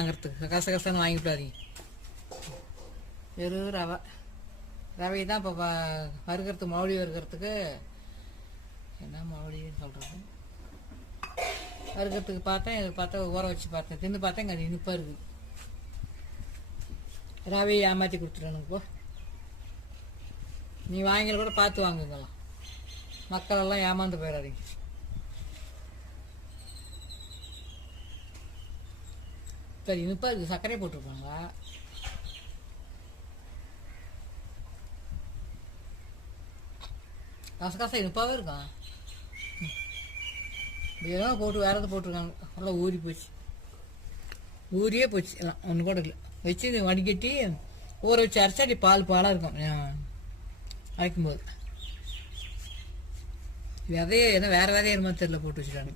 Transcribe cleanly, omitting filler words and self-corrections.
வாங்குறதுக்கு கசகசன்னு வாங்கிவிடாதீங்க. வெறும் ரவை தான் இப்போ வறுக்கிறதுக்கு மௌலி வறுக்கிறதுக்கு என்ன மௌலின்னு சொல்கிறது. வறுக்கிறதுக்கு பார்த்தேன், இது பார்த்தா ஊற வச்சு பார்த்தேன், தின்னு பார்த்தேன், இங்கே இனிப்பாக இருக்குது. ரவையை ஏமாற்றி கொடுத்துருவேன். இப்போ நீ வாங்கல கூட பார்த்து வாங்குங்களாம், மக்களெல்லாம் ஏமாந்து போயிடாதீங்க. சரி இனிப்பாக இருக்குது, சர்க்கரை போட்டிருப்பாங்களா? கசகசா இனிப்பாகவே இருக்கும். ஏதோ போட்டு வேறு எதாவது போட்டிருக்காங்க, நல்லா ஊறி போச்சு, ஊறியே போச்சு எல்லாம், ஒன்று கூட இல்லை. வச்சு வடிகட்டி ஊற வச்சு அரைச்சாடி பாலாக இருக்கும் அரைக்கும்போது. விதைய எதோ வேறு விதைய மாதிரி தெரியல போட்டு வச்சுட்டாங்க.